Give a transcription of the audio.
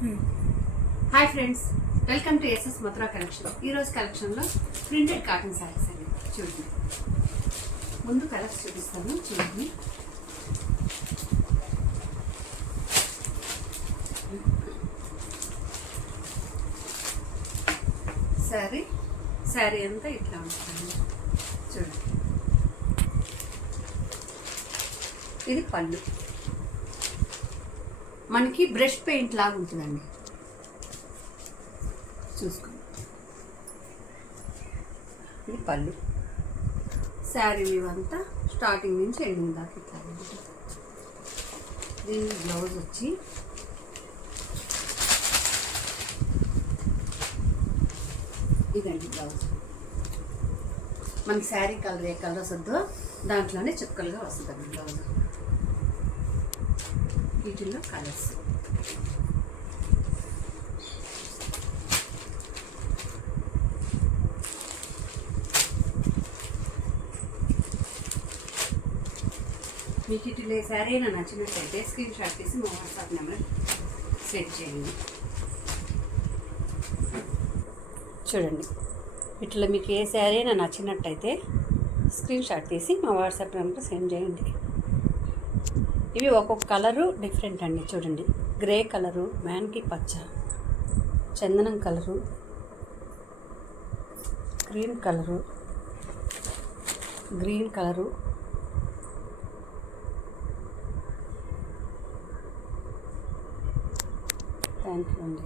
Hi friends, welcome to SS Mathura collection. ఈరోజు కలెక్షన్లో printed cotton saris అండి. చూడండి, ముందు కలర్స్ చూపిస్తాను. చూడండి, శారీ అంతా ఇట్లా ఉంటుంది. చూడండి, ఇది పళ్ళు. మనకి బ్రష్ పెయింట్ లాగా ఉంటుందండి. చూసుకోండి, ఇది పళ్ళు. శారీ ఇవంతా స్టార్టింగ్ నుంచి ఎండింగ్ దాకా ఇట్లా ఉంటుంది. దీని బ్లౌజ్ వచ్చి ఇదండి బ్లౌజ్. మనకి శారీ కలర్ ఏ కలర్ వస్తుందో దాంట్లోనే చుక్కలుగా వస్తుందండి బ్లౌజ్. వీటిల్లో కలర్స్ మీకు ఇట్లా శారీ అయినా నచ్చినట్లయితే స్క్రీన్ షాట్ తీసి మా వాట్సాప్ నెంబర్ సెండ్ చేయండి. చూడండి, ఇట్లా మీకు ఏ శారీ అయినా నచ్చినట్టయితే స్క్రీన్ షాట్ తీసి మా వాట్సాప్ నెంబర్ సెండ్ చేయండి. ఇవి ఒక్కొక్క కలరు డిఫరెంట్ అండి. చూడండి, గ్రే కలరు, మ్యాన్కి పచ్చ, చందనం colour, green colour, green colour, thank you అండి.